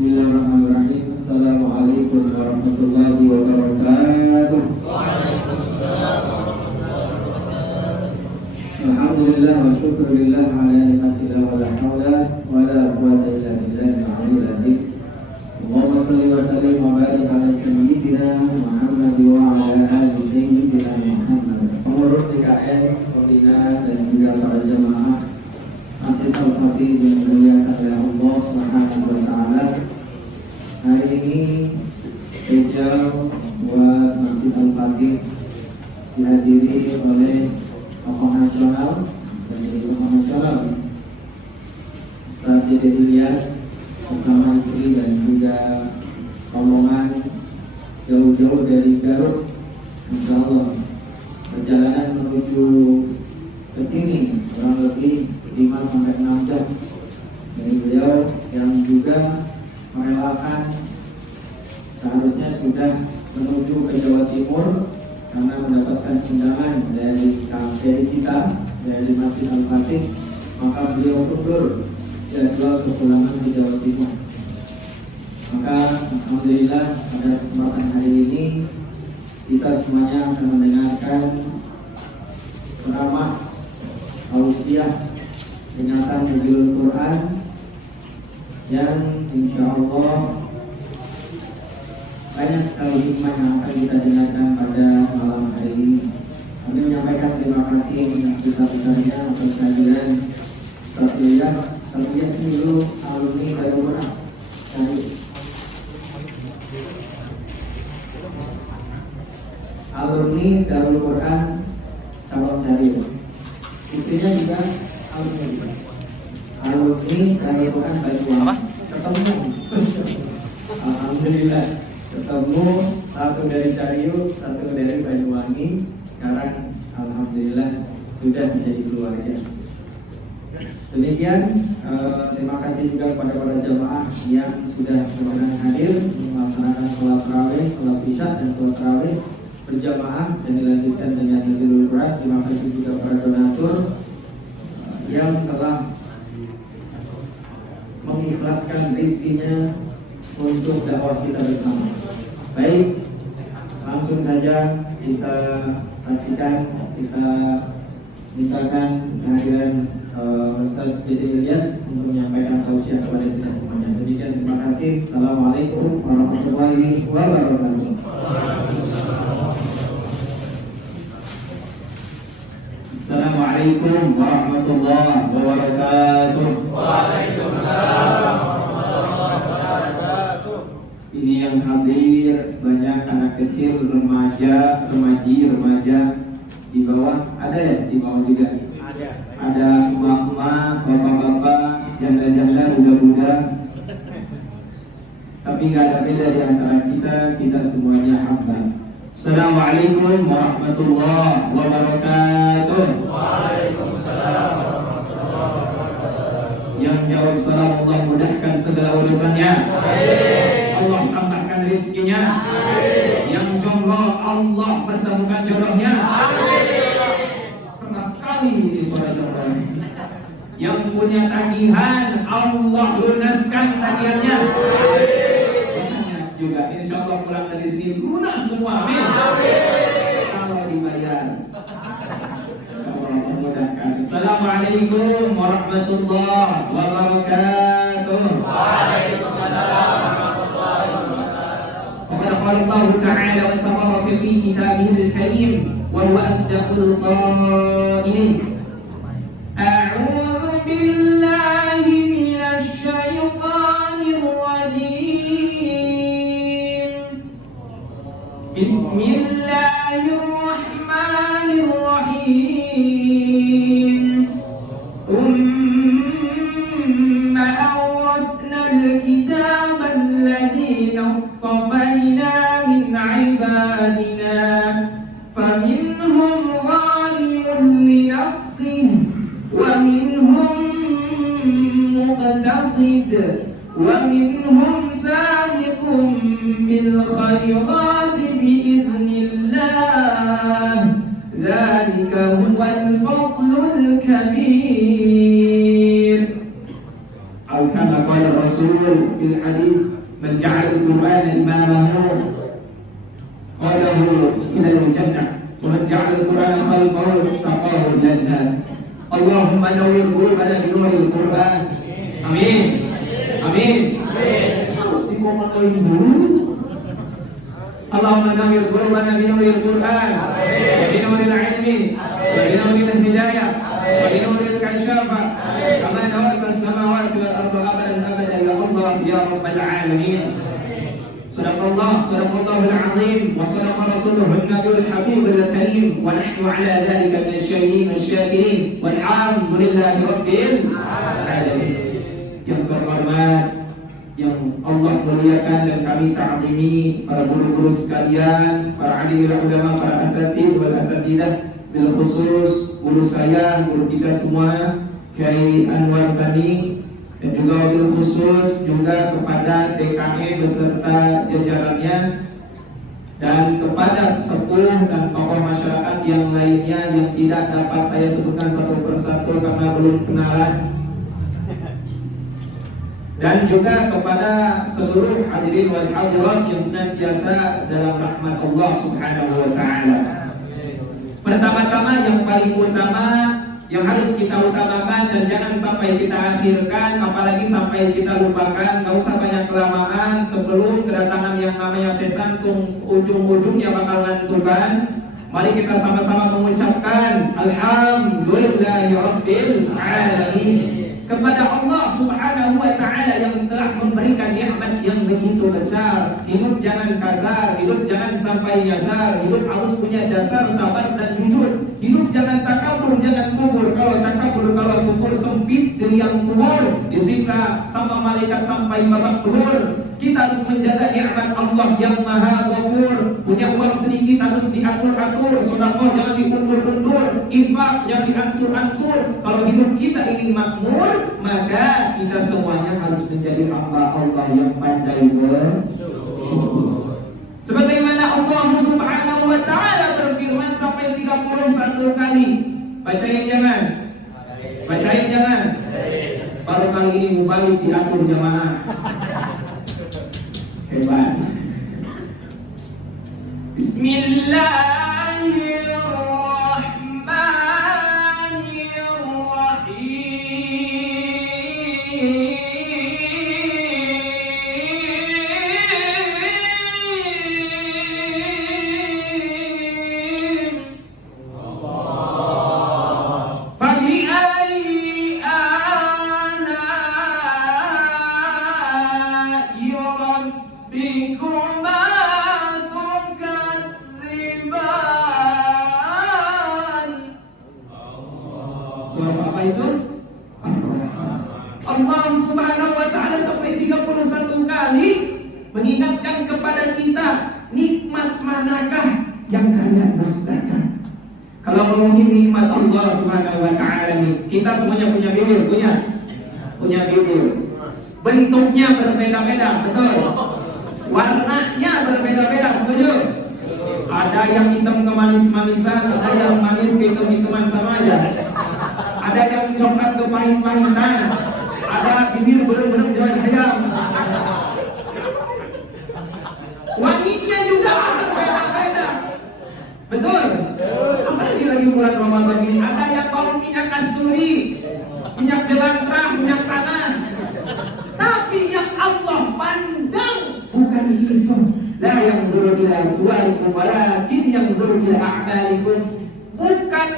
Bismillahirrahmanirrahim. Assalamualaikum warahmatullahi wabarakatuh. Waalaikumsalam warahmatullahi wabarakatuh. Alhamdulillah wa syukurillah ala nikmatillah wa la hawla wa la quwwata illa billahil aliyyil azim. Allahumma shalli wa sallim wa barik ala sayyidina Muhammad wa ala ali sayyidina Muhammad. Pengurus DKN, pembina dan juga para jemaah Masjid Al-Fatih yang dimuliakan oleh Allah Subhanahu wa taala. Hari ini spesial buat Masjid Al-Fatih dihadiri oleh tokoh nasional dan jadi tokoh nasional Ustaz Dede Ilyas bersama istri dan juga rombongan jauh-jauh dari Garut. Insya Allah perjalanan menuju ke sini kurang lebih 5-6 jam dari beliau yang juga merelakan seharusnya sudah menuju ke Jawa Timur karena mendapatkan undangan dari kita dari Masjid Al-Fatih, maka beliau mundur jadwal kepulangan ke Jawa Timur. Maka alhamdulillah pada kesempatan hari ini kita semuanya akan mendengarkan ceramah tausiah peringatan Nuzulul Quran yang insya Allah banyak sekali hikmah yang akan kita dengarkan pada malam hari ini. Kami menyampaikan terima kasih yang besar-besarnya atas kehadiran Ustaz Ilyas. Ustaz Ilyas ini dulu alumni Darul Quran. Alumni Darul Quran Calon Jaril. Istrinya juga alumni Darul Quran Banyuwangi. Ketemu. Alhamdulillah ketemu, satu dari Cariu, satu dari Banyuwangi. Sekarang alhamdulillah sudah menjadi keluarga. Demikian, terima kasih juga kepada para jamaah yang sudah berkenan hadir melaksanakan sholat tarawih, sholat isya dan sholat tarawih berjamaah dan dilanjutkan dengan Nuzulul Quran. Terima kasih juga para donatur yang telah mengikhlaskan rizkinya untuk dakwah kita bersama. Baik, langsung saja kita saksikan, kita mintakan kehadiran Ustaz Dede Ilyas untuk menyampaikan tausiah kepada kita semuanya. Demikian, terima kasih. Assalamualaikum warahmatullahi wabarakatuh. Assalamualaikum warahmatullahi wabarakatuh. Waalaikumsalam warahmatullahi wabarakatuh. Ini yang hadir banyak anak kecil, remaja di bawah ada ya, di bawah juga ada emak-emak, bapak-bapak, janda-janda, budak-budak. Tapi nggak ada beda di antara kita semuanya hamba. Assalamualaikum warahmatullahi wabarakatuh. Waalaikumsalam warahmatullahi wabarakatuh. Yang jawab salam Allah mudahkan segala urusannya. Allah tambahkan rizkinya. Yang jomblo Allah pertemukan jodohnya. Pernah sekali di suara jomblo. Yang punya tagihan Allah lunaskan tagihannya. Juga insya Allah pulang dari sini lunas semua, amin. Kalau dibayar, insya Allah memudahkan. Assalamualaikum warahmatullahi wabarakatuh. Waalaikumsalam warahmatullahi wabarakatuh. Qala Allah Ta'ala wa tabaraka fi kitabihil karim wa huwa asdaqul qailin. A'udzu billahi minasy syaithanir rajim. Bismillahirrahmanirrahim. Thumma awratna al-kitaba alladhina istafayna min ibadina faminhum zalimun li nafsihi wa minhum muqtasid wa minhum sabiqun bil khayrati biidznillah. Dzalika huwal fadlul kabir. Au kama qala قال الرسول في الحديث من جعل القرآن إمامه قاده إلى الجنة ومن جعل القرآن خلفه سقاه إلى النار. اللهم نور قلوبنا بنور القرآن. Amin. Amin. Harus dikomentari dulu. Allahumma nawwir qulubana bi nuril Qur'an wa bi nuril ilmi wa bi nuril hidayah wa bi nuril kashafa kama nawwirta as-samawati wal arda abadan abada ya Allah ya rabbal alamin. Sadaqallahul azim wa sadaqa rasuluhu an-nabiyul habibul karim wa nahnu ala dhalika minasyahidin wasyakirin walhamdulillahi rabbil alamin. Yang terhormat, yang Allah muliakan dan kami ta'zimi, para guru-guru sekalian, para alimul ulama, para asatidz wal asatidah, bil khusus guru saya, guru kita semua, Kiai Anwar Sani, dan juga bil khusus juga kepada DKM beserta jajarannya, dan kepada sesepuh dan tokoh masyarakat yang lainnya yang tidak dapat saya sebutkan satu persatu karena belum kenalan. Dan juga kepada seluruh hadirin wal hadirat yang senantiasa dalam rahmat Allah Subhanahu wa taala. Pertama-tama yang paling utama yang harus kita utamakan dan jangan sampai kita akhirkan, apalagi sampai kita lupakan, enggak usah banyak kelamaan sebelum kedatangan yang namanya setan ujung-ujungnya bakal ngantukan. Mari kita sama-sama mengucapkan alhamdulillahi rabbil alamin kepada Allah Subhanahu wa taala yang telah memberikan nikmat yang begitu besar. Hidup jangan kasar, hidup jangan sampai nyasar, hidup harus punya dasar sabar dan jujur. Hidup jangan takabur, jangan kufur. Kalau takabur, kalau kufur sempit dari yang kubur, disiksa sama malaikat sampai babak belur. Kita harus menjaga nikmat Allah yang Maha Ghafur. Punya uang sedikit harus diatur-atur, sedekah jangan diundur-undur, infak jangan diansur-ansur. Kalau hidup kita ingin makmur, maka kita semuanya harus menjadi hamba Allah yang pandai bersyukur. Sebagaimana Allah Subhanahu wa taala berfirman sampai 31 kali. Bacain jangan. Bacain jangan. Baru kali ini mubalik diatur jamaah. Hebat. Surah apa itu? Allah Subhanahu wa taala sampai 31 kali mengingatkan kepada kita, nikmat manakah yang kalian dustakan? Kalau ngomongin nikmat Allah Subhanahu wa taala nih, kita semuanya punya bibir, punya bibir. Bentuknya berbeda-beda, betul. Warnanya berbeda-beda, setuju? Ada yang hitam kemanis-manisan, ada yang manis kehitam-hitaman sama aja. Ada yang coklat ke pahit-pahitan, ada bibir berem-berem jalan hayam. Wanginya juga berbeda-beda. Betul? Apalagi lagi bulan Ramadan ini, ada yang bau minyak kasturi, minyak jelantrah, minyak tanah. Tapi yang Allah pandang bukan itu. La yanzuru ila suwarikum walakin yanzuru ila a'malikum. Bukan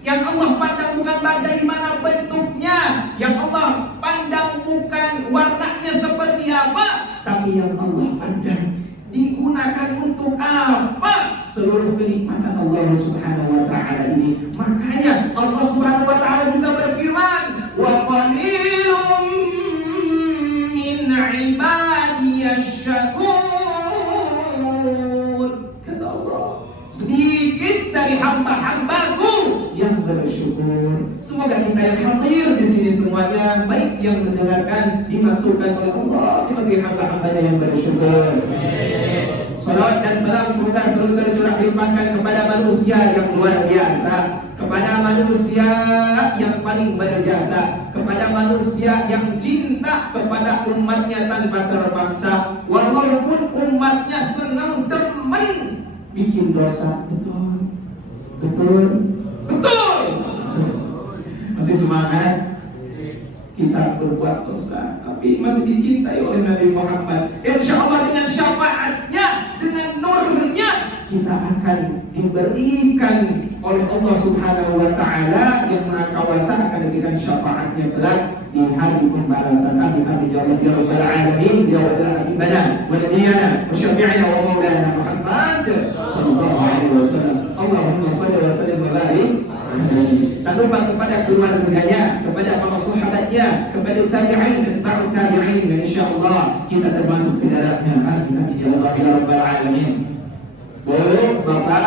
yang Allah pandang bukan bagaimana bentuknya, yang Allah pandang bukan warnanya seperti apa, tapi yang Allah pandang digunakan untuk apa seluruh kenikmatan Allah Subhanahu wa taala ini. Makanya Allah Subhanahu wa taala juga berfirman, wa qalilum min ibadiyasy syakur. Kata Allah, sedikit dari hamba-hambaku yang bersyukur. Semoga kita yang hadir di sini semuanya, baik yang mendengarkan, dimasukkan oleh Allah sebagai hamba-hambanya yang bersyukur. Salawat dan salam semoga selalu tercurah limpahkan kepada manusia yang luar biasa, kepada manusia yang paling berjasa, kepada manusia yang cinta kepada umatnya tanpa terpaksa, walaupun umatnya senang temen bikin dosa. Betul. Masih semangat? Kita berbuat dosa, tapi masih dicintai oleh Nabi Muhammad. Insya Allah dengan syafaatnya, dengan nurnya, kita akan diberikan oleh Allah Subhanahu Wa Taala yang Maha Kuasa akan diberikan syafaatnya kelak di hari pembalasan. Amin amin ya Rabbal Alamin ya Rabbal Habibana wa nabiyana wa syafi'ina wa maulana Muhammad sallallahu alaihi wasallam. Allahumma shalli wa sallim wa barik. Tak lupa kepada keluarganya, kepada para sahabatnya, kepada tabi'in dan tabi'ut tabi'in, dan insyaallah kita termasuk di dalamnya. Amin ya Rabbal Alamin. Bu, Bapak,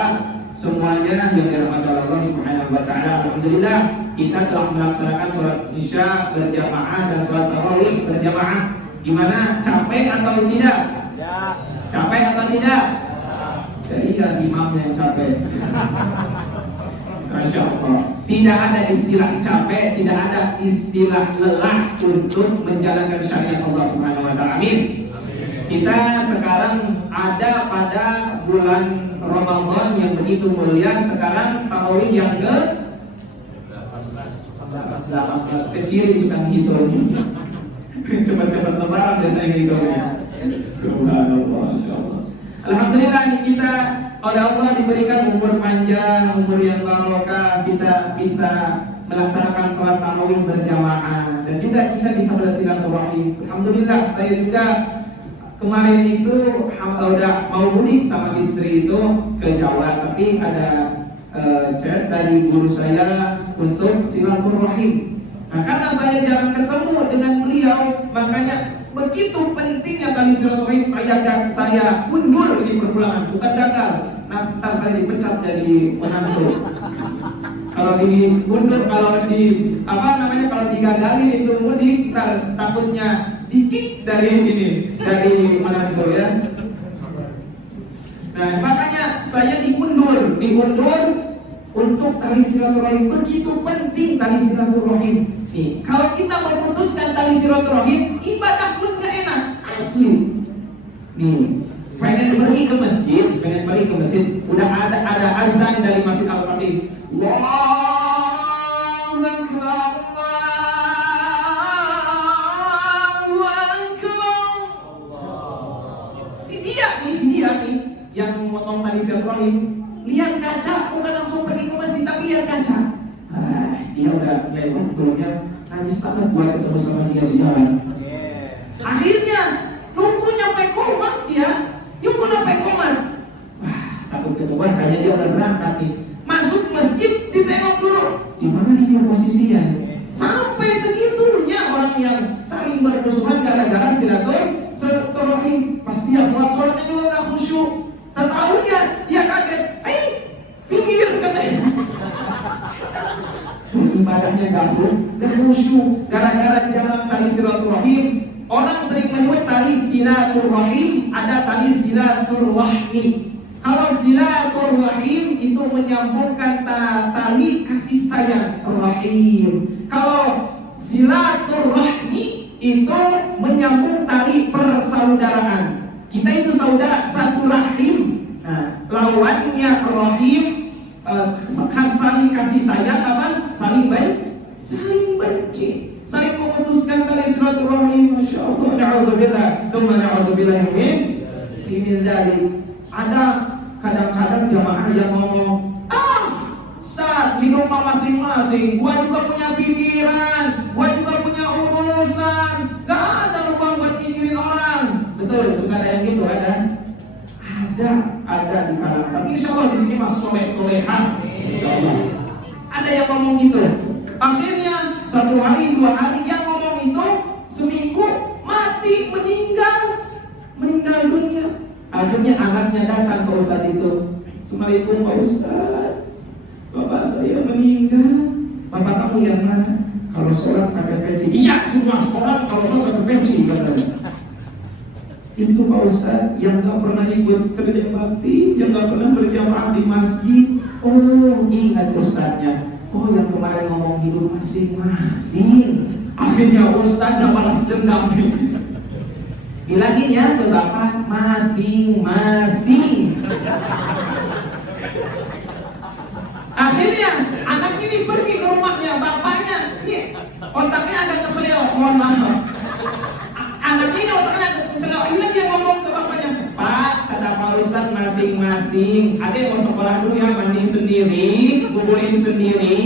semuanya yang dirahmati Allah Subhanahu Wa Taala, alhamdulillah kita telah melaksanakan sholat Isya berjamaah dan sholat tarawih berjamaah. Gimana? Capek atau tidak? Ya. Capek atau tidak? Ya. Iya, imamnya yang capek. Masya Allah. Tidak ada istilah capek, tidak ada istilah lelah untuk menjalankan syariat Allah Subhanahu Wa Taala. Amin. Kita sekarang ada pada bulan Ramadan yang begitu mulia. Sekarang tarawih yang ke 18 kecil suka hitung. Cepat-cepat lebaran biasanya hitungnya. Subhanallah, Masya Allah. Alhamdulillah kita oleh Allah diberikan umur panjang, umur yang barokah, kita bisa melaksanakan sholat tarawih berjamaah dan juga kita bisa bersilaturahim. Alhamdulillah saya juga kemarin itu udah mau mudik sama istri itu ke Jawa, tapi ada chat dari guru saya untuk silaturahim. Nah, karena saya jarang ketemu dengan beliau, makanya begitu pentingnya tali silaturahim. Saya undur di perpulangan, bukan gagal. Ntar saya dipecat jadi menantu. Kalau diundur, kalau digagalin itu mudik, ntar takutnya dikik dari menantu ya. Nah, makanya saya diundur untuk tali silaturahim. Begitu penting tali silaturahim. Nih, kalau kita memutuskan tali silaturahim, ibadah pun gak enak, asli. Nih, pengen pergi ke masjid, udah ada azan dari Masjid Al-Fatih. Allahu Akbar, Allahu Akbar. Si dia nih yang motong tali silaturahim, lihat kaca, bukan langsung pergi ke masjid, tapi lihat kaca. Dia udah lewat dulunya, nangis banget buat ketemu sama dia di jalan. Akhirnya nunggu nyampe komat dia, takut ketemu, kayaknya dia udah berangkat nih. Masuk masjid, ditengok dulu, di mana dia posisinya. Sampai segitunya orang yang saling bermusuhan gara-gara silaturahim. Pas dia sholatnya juga gak khusyuk. Tahunya dia kaget, pinggir katanya. Ibadahnya gak khusyuk gara-gara jalan tali silaturahim. Orang sering menyebut tali silaturahim, ada tali silaturahmi. Kalau silaturahim itu menyambungkan tali kasih sayang rahim. Kalau silaturahmi itu menyambung tali persaudaraan. Kita itu saudara satu rahim. Nah, lawannya rahim saling kasih sayang apa? Saling benci. Saling memutuskan tali silaturahim. Masya Allah. Na'udzubillah. Tsumma na'udzubillah min dzalik. Ada kadang-kadang jamaah yang ngomong, Ustaz, hidup masing-masing. Gua juga punya pikiran, gua juga punya urusan. Gak ada lubang buat pikirin orang. Betul, suka ada yang gitu, ada di kalangan. Tapi insya Allah di sini mas soleh-solehan. Insya Allah. Ada yang ngomong gitu. Akhirnya 1 hari, 2 hari yang ngomong itu seminggu mati, meninggal dunia. Akhirnya anaknya datang ke Ustaz itu. Assalamualaikum Pak Ustaz, bapak saya meninggal. Bapak kamu yang mana? Kalau sholat pakai peci. Iya, semua sholat kalau sholat pakai peci katanya. Itu Pak Ustadz yang gak pernah ikut kerja bakti, yang gak pernah berjamaah di masjid. Oh, ingat Ustadznya. Oh, yang kemarin ngomong hidup masing-masing. Akhirnya Ustadznya balas dendam. Bilangin ya ke Bapak, masing-masing. Akhirnya anak ini pergi ke rumahnya bapaknya. Nih, otaknya agak keselio, mohon maaf. Anaknya ini otaknya agak keselio. Akhirnya dia ngomong ke bapaknya, Pak, kata Pak Ustadz masing-masing. Ada yang mau sekolah dulu ya, mandi sendiri, gugurin sendiri.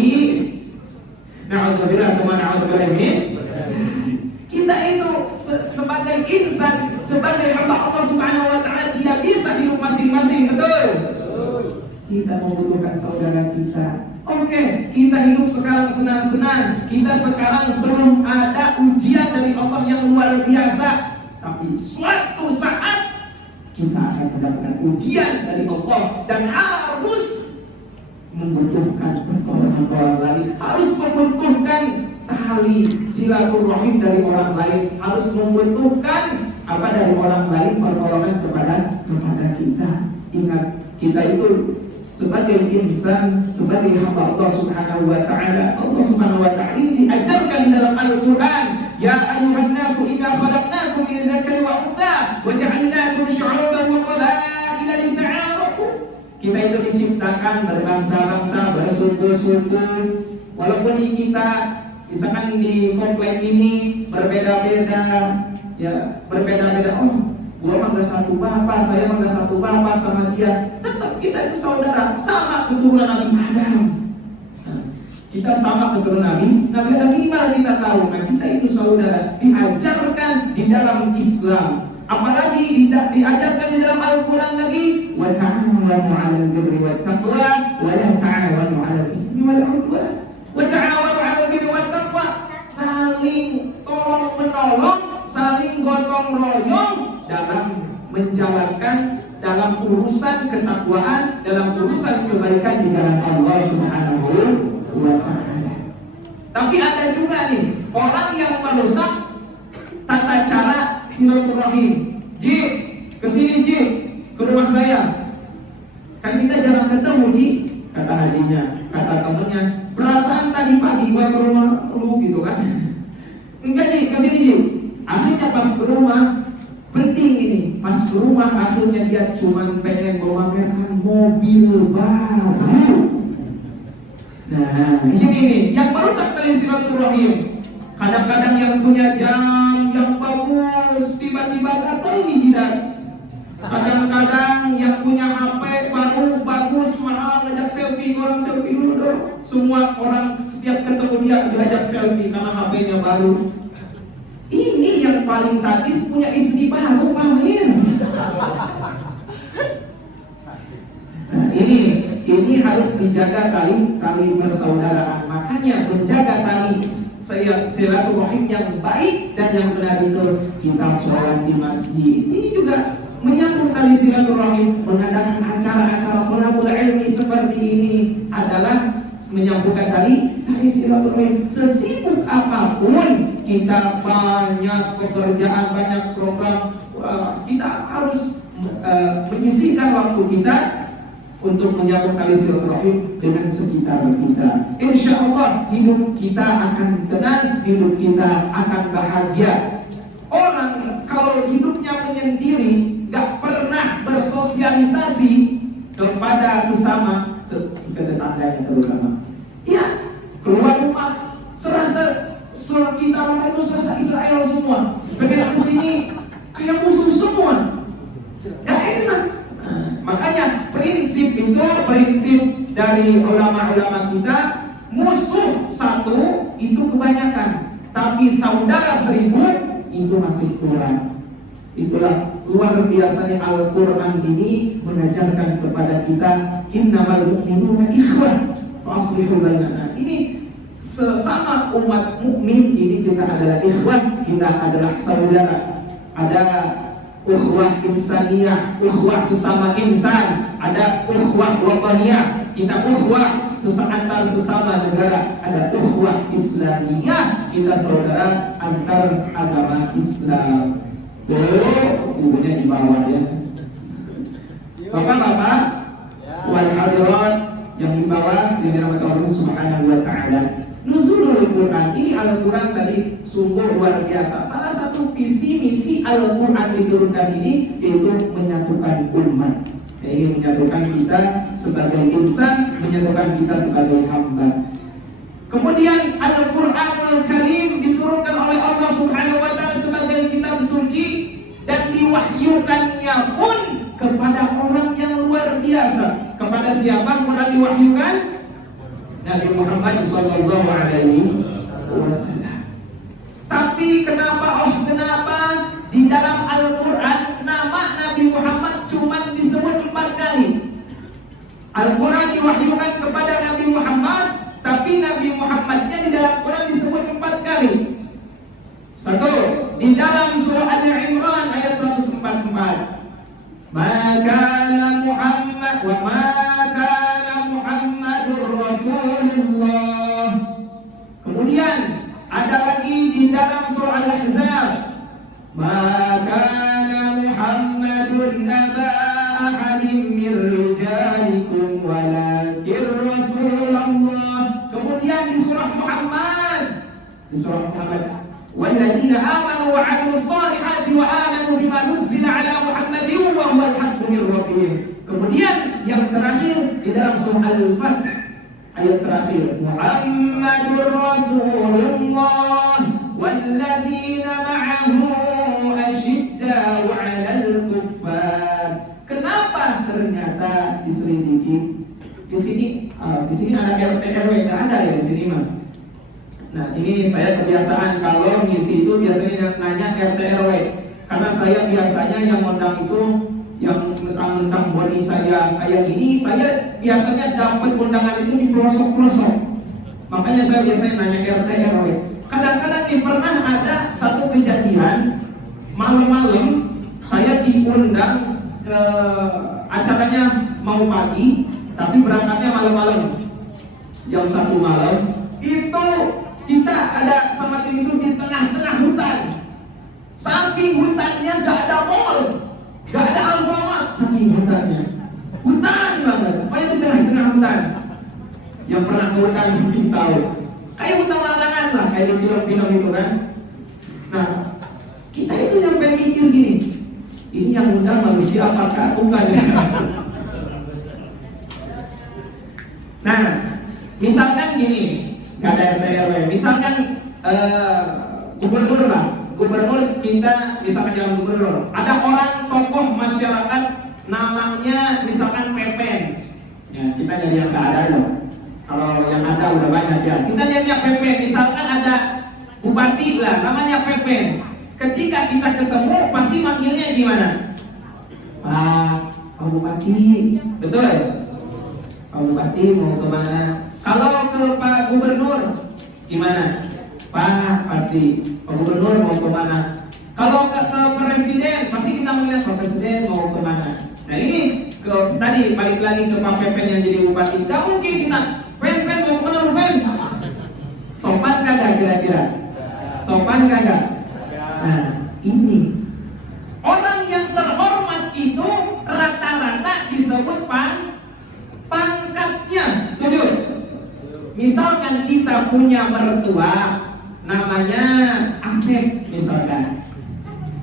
Na'udzubillah teman na'udzubillah. Kita itu sebagai insan, sebagai hamba Allah Subhanahu wa taala tidak bisa hidup masing-masing, betul? Kita membutuhkan saudara kita. Oke, kita hidup sekarang senang-senang. Kita sekarang belum ada ujian dari Allah yang luar biasa. Tapi suatu saat kita akan mendapatkan ujian dari Allah dan harus membutuhkan pertolongan orang lain, harus membutuhkan tali silaturahim dari orang lain, harus membutuhkan apa dari orang lain, pertolongan kepada kita. Ingat, kita itu sebagai insan, sebagai hamba Allah Subhanahu wa taala, Allah Subhanahu wa taala diajarkan dalam Al-Qur'an, ya ayyuhan nasu inna khalaqnakum min dzakari wa untha wa ja'alnakum syu'uban wa qabaila lita'arafu. Kita itu diciptakan berbangsa-bangsa, bersuku-suku. Walaupun kita misalkan di komplek ini berbeda-beda, ya berbeda-beda. Oh, gua mah gak satu bapak, saya mah gak satu bapak sama dia. Tetap kita itu saudara, sama keturunan Nabi Adam. Nah, kita sama keturunan Nabi Adam ini malah kita tahu. Nah, kita itu saudara, diajarkan di dalam Islam. Apalagi diajarkan di dalam Al-Quran lagi, wa ta'awanu 'alal birri wat taqwa wa la ta'awanu 'alal itsmi wal 'udwan. Wa ta'awanu 'alal birri wat taqwa, saling tolong menolong, saling gotong royong dalam menjalankan, dalam urusan ketakwaan, dalam urusan kebaikan di jalan Allah Subhanahu wa taala. Tapi ada juga nih orang yang merusak tata cara silaturahim. Ji, kesini Ji, ke rumah saya. Kan kita jarang ketemu Ji, kata hajinya, kata temennya. Perasaan tadi pagi gua ke rumah lu gitu kan. Enggak Ji, kesini Ji. Akhirnya pas ke rumah, penting ini, pas ke rumah akhirnya dia cuma pengen memamerkan mobil baru. Nah, di sini nih, yang merusak tali silaturahim. Kadang-kadang yang punya jam yang bagus tiba-tiba gatel di jidat. Kadang-kadang yang punya HP baru bagus mahal ngajak selfie, orang selfie dulu dong. Semua orang setiap ketemu dia diajak selfie karena HP-nya baru. Ini yang paling sadis, punya istri baru pamer. Nah, ini harus dijaga tali persaudaraan. Makanya menjaga tali silaturahim yang baik dan yang benar itu kita sholat di masjid. Ini juga menyambung tali silaturahim. Mengadakan acara-acara thalabul ilmi seperti ini adalah menyambungkan tali silaturahim. Sesibuk apapun kita, banyak pekerjaan, banyak program, kita harus menyisihkan waktu kita untuk menyambung tali silaturahim dengan sekitar kita. Insya Allah hidup kita akan tenang, hidup kita akan bahagia. Orang kalau hidupnya menyendiri, gak pernah bersosialisasi kepada sesama, tetangganya terutama. Ya, keluar rumah serasa kita orang itu serasa Israel semua. Begitu ke sini kayak musuh semua. Gak enak. Makanya prinsip dari ulama-ulama kita, musuh satu itu kebanyakan, tapi saudara 1000 itu masih kurang. Itulah luar biasanya Al-Quran ini mengajarkan kepada kita, innamal mu'minuna ikhwah faslihu bainana. Ini sesama umat mukmin ini kita adalah ikhwah, kita adalah saudara. Ada ukhuwah insaniyah, ukhuwah sesama insan, ada ukhuwah wataniyah, kita ukhuwah antar sesama negara, ada ukhuwah islamiyah, kita saudara antar agama Islam. Ibunya di bawah ya. Bapak-bapak, wal hadirat yang di bawah yang dirahmati Allah Subhanahu wa taala. Nuzulul Quran, ini Al-Quran tadi sungguh luar biasa. Salah satu visi misi Al-Quran diturunkan ini yaitu menyatukan umat. Ini menyatukan kita sebagai insan, menyatukan kita sebagai hamba. Kemudian Al-Quranul Karim diturunkan oleh Allah Subhanahu wa taala sebagai kitab suci dan diwahyukannya pun kepada orang yang luar biasa. Kepada siapa Quran diwahyukan? Nabi Muhammad sallallahu alaihi wasallam. Tapi kenapa di dalam Al-Quran nama Nabi Muhammad cuma disebut 4 kali? Al-Quran diwahyukan kepada Nabi Muhammad, tapi Nabi Muhammadnya di dalam Quran disebut 4 kali. Satu, di dalam surah Al-Imran ayat 144. Maka Muhammad wa maka Muhammadur Rasulullah. Kemudian ada lagi di dalam surah Al-Ahzab. Maka Muhammadun naba ahadin min rijalikum walakin Rasulullah. Kemudian di surah Muhammad, walladzina amanu wa 'amilus solihati wa amanu bima nuzzila 'ala Muhammadin wa huwal haqqu min rabbihim. Kemudian yang terakhir di dalam surah Al-Fath ayat terakhir, Muhammadur Rasulullah walladzina ma'ahu asyidda'u 'alal kuffar. Kenapa ternyata diselidiki? Di sini ada RT RW, nggak ada ya di sini mah. Nah ini saya kebiasaan kalau ngisi itu biasanya nanya RT RW, karena saya biasanya yang ngundang itu yang mentang-mentang body saya kayak gini, saya biasanya dapat undangan itu di pelosok-pelosok. Makanya saya biasanya nanya RT RW. Kadang-kadang pernah ada satu kejadian malam-malam saya diundang ke acaranya mau pagi, tapi berangkatnya malam-malam jam 1 malam. Itu kita ada sama tim itu di tengah-tengah hutan. Saking hutannya gak ada mall, gak ada Alfamart, saking hutannya. Hutan banget, pokoknya di tengah-tengah hutan. Yang pernah ke hutan mungkin tahu. Kayak hutan larangan lah, kayak di film-film itu kan. Nah, kita itu yang pengen mikir gini, ini yang undang manusia apakah bukan ya? Nah, misalkan gini, gak ada RT RW, misalkan gubernur lah, gubernur kita misalkan jalan gubernur, ada orang tokoh masyarakat namanya misalkan Pepen, ya kita jadi yang gak ada loh. Kalau yang ada udah banyak ya. Kita lihatnya Pepen, misalkan ada bupati lah, namanya Pepen. Ketika kita ketemu, pasti manggilnya gimana? Pak Bupati, betul? Pak Bupati mau kemana? Kalau ke Pak Gubernur, gimana? Pak, pasti Pak Gubernur mau kemana? Kalau ke Presiden, pasti kita melihat Pak Presiden mau kemana? Nah ini tadi balik lagi ke Pak Pepen yang jadi bupati. Gak mungkin kita Pen mau kemana Pen? Sopan kagak kira-kira? Sopan kagak? Nah ini orang yang terhormat itu rata-rata disebut pangkatnya. Setuju? Misalkan kita punya mertua namanya Asep, misalkan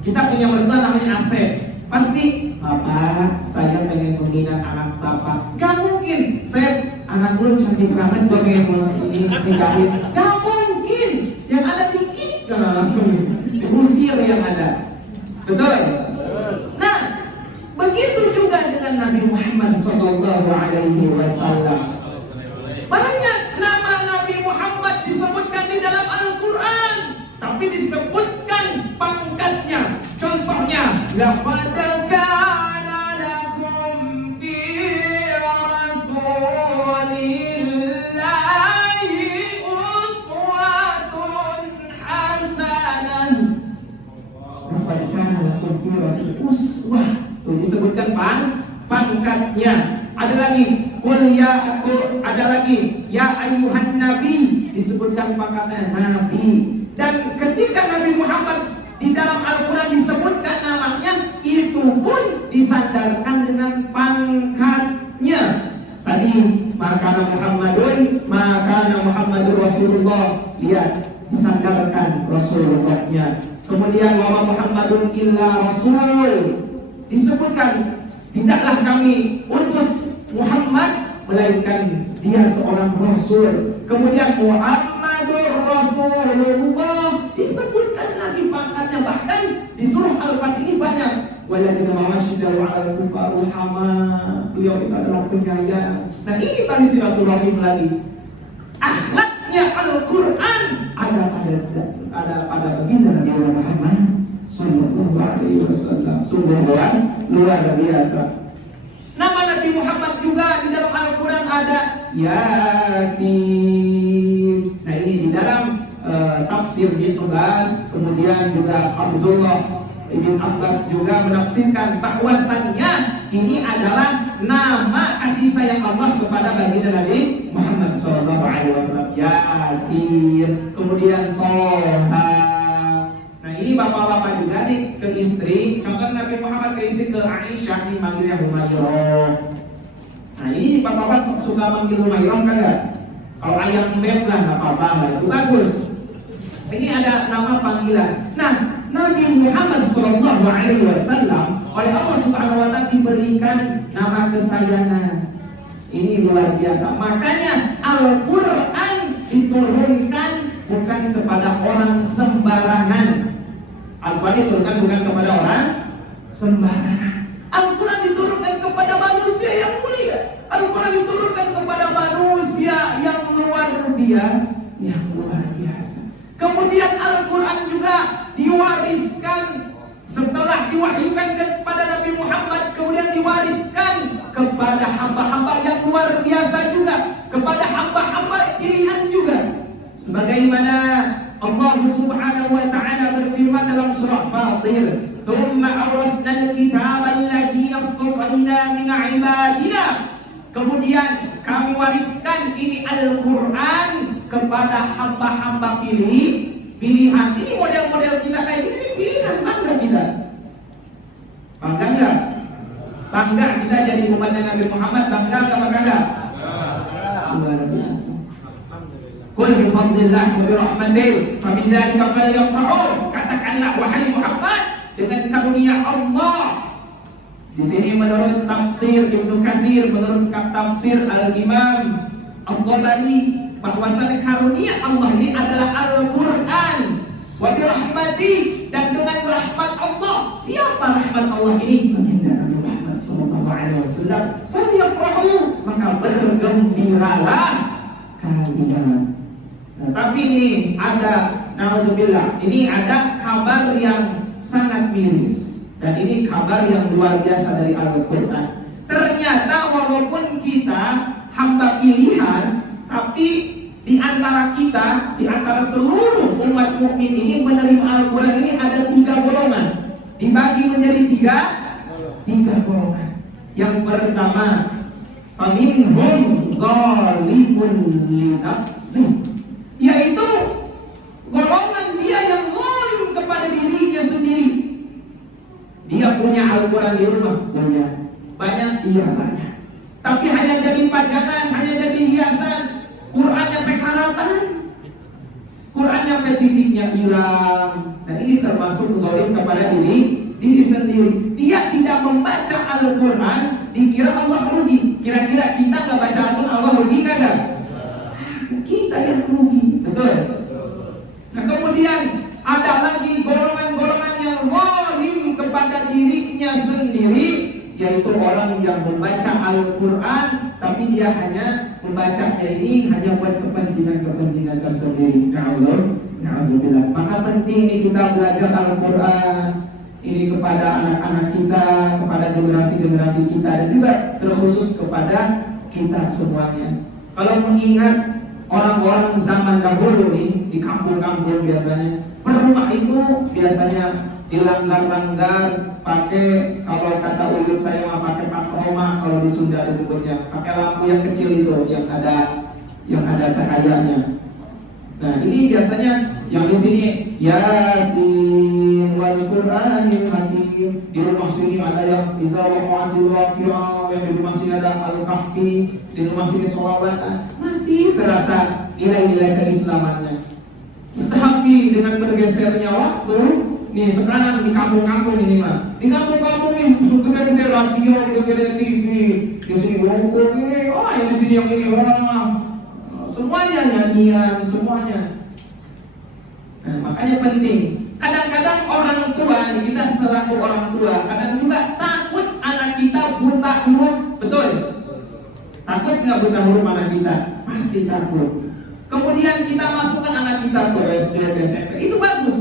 kita punya mertua namanya Asep, pasti Bapak saya pengen menghina anak Bapak. Gak mungkin saya anak lu cantik banget gue pengen ini nikahin. Gak mungkin. Yang ada dikit karena langsung diusir yang ada. Betul? Nah, begitu juga dengan Nabi Muhammad SAW. Banyak nama Nabi Muhammad disebutkan di dalam Al-Quran, tapi disebutkan pangkatnya. Contohnya, laqad kana lakum fi rasulillahi uswatun hasanah. Laqad kana lakum fi rasulillahi uswah. Tuh disebutkan pangkatnya. Ada lagi, ada lagi, ya ayuhan nabi, disebutkan pangkatnya nabi. Dan ketika Nabi Muhammad di dalam Al-Quran disebutkan disandarkan dengan pangkatnya. Tadi maka Muhammadur Rasulullah, lihat disandarkan Rasulullahnya. Kemudian wa Muhammadun illa rasul, disebutkan tidaklah kami utus Muhammad melainkan dia seorang rasul. Kemudian Muhammadur Rasulullah, disebutkan lagi pangkatnya, bahkan di surah Al-Fatihah ini banyak. Walladzina ma'asyidaw 'alal kufar rahama, beliau itu adalah penyayang. Nah, ini tadi silaturahim lagi. Akhlaknya Al-Quran ada pada baginda Nabi Muhammad sallallahu alaihi wasallam. Sungguh luar biasa. Nama Nabi Muhammad juga di dalam Al-Quran ada Yasin. Nah, ini di dalam tafsir Ibnu Abbas, kemudian juga Abdullah Ibn Abbas juga menafsirkan bahwasannya ini adalah nama kasih sayang Allah kepada baginda Nabi Muhammad SAW. Yasin, kemudian Toha. Nah, ini bapak-bapak juga nih ke istri. Contoh Nabi Muhammad ke istri, ke Aisyah nih manggilnya Humairah. Nah, ini bapak-bapak suka manggil Humairah kagak? Kalau ayam beb lah nggak apa-apa, itu bagus. Ini ada nama panggilan. Nah, Nabi Muhammad SAW oleh Allah Subhanahu wa Ta'ala diberikan nama kesayangan. Ini luar biasa. Makanya Al-Quran diturunkan bukan kepada orang sembarangan. Al-Quran diturunkan bukan kepada orang sembarangan. Al-Quran diturunkan kepada manusia yang mulia. Al-Quran diturunkan kepada manusia yang luar biasa. Kemudian Al-Quran juga diwariskan setelah diwahyukan kepada Nabi Muhammad, kemudian diwariskan kepada hamba-hamba yang luar biasa juga, kepada hamba-hamba pilihan juga. Sebagaimana Allah Subhanahu wa Ta'ala berfirman dalam surah Fatir, "Tsumma awrathna al-kitaba alladziina istafayna min 'ibadina." Kemudian kami wariskan ini Al-Quran kepada hamba-hamba pilihan. Ini model-model kita kayak gini, pilihan. Bangga kita? Bangga enggak? Bangga kita jadi umatnya Nabi Muhammad. Bangga enggak? Bangga? Luar biasa. Qul bi fadlillah wa bi rahmatihi fa bidzalika falyafrahu. Katakanlah wahai Muhammad, dengan karunia Allah. Di sini menurut tafsir Ibnu Katsir, menurut tafsir Al-Imam At-Tabari, bahwasanya karunia Allah ini adalah Al-Quran. Wa bi rahmati, dan dengan rahmat Allah. Siapa rahmat Allah ini? Baginda Nabi Muhammad SAW. Falyafrahu, maka bergembiralah kalian. Nah, tapi ini ada, naudzubillah, ini ada kabar yang sangat miris. Dan ini kabar yang luar biasa dari Al-Quran. Ternyata walaupun kita hamba pilihan, tapi di antara kita, di antara seluruh umat mukmin ini menerima Al-Quran ini ada 3 golongan. Dibagi menjadi tiga golongan. Yang pertama, faminhum zalimun li nafsihi, yaitu golongan dia yang zalim kepada dirinya sendiri. Dia punya Al-Quran di rumah, punya banyak, iya banyak. Tapi hanya jadi pajangan, hanya jadi hiasan. Qurannya pekaratan, Qurannya titiknya hilang. Nah, ini termasuk zalim kepada diri sendiri. Dia tidak membaca Al-Quran, dikira Allah rugi. Kira-kira kita nggak baca Al-Quran, Allah rugi kagak? Kita yang rugi, betul. Nah, kemudian ada lagi golongan-golongan yang zalim kepada dirinya sendiri, yaitu orang yang membaca Al-Quran tapi dia hanya membacanya ini hanya buat kepentingan tersendiri. Na'udzubillah. Maka penting ini kita belajar Al-Quran ini kepada anak-anak kita, kepada generasi-generasi kita, dan juga terkhusus kepada kita semuanya. Kalau mengingat orang-orang zaman dahulu nih di kampung-kampung, biasanya rumah itu biasanya dilanggar-langgar pakai, kalau kata uyut saya mah pakai patroma, kalau di Sunda disebutnya pakai lampu yang kecil itu yang ada cahayanya. Nah, ini biasanya yang di sini Yasin wal Qur'anil Hakim, Ibrahim, di rumah sini ada yang idza waqa'atil waqi'ah, yang di rumah sini ada Al-Kahfi, di rumah sini sholawatan, masih terasa nilai-nilai keislamannya. Tetapi dengan bergesernya waktu, nih sekarang di kampung-kampung ini mah, di kampung-kampung nih gede-gede radio, gede-gede TV, di sini bongkong ini, oh yang di sini yang ini, semuanya nyanyian, semuanya. Nah, makanya penting. Kadang-kadang orang tua, kita selaku orang tua, kadang juga takut anak kita buta huruf, betul? Takut nggak buta huruf anak kita? Pasti takut. Kemudian kita masukkan anak kita ke SD, SMP, itu bagus.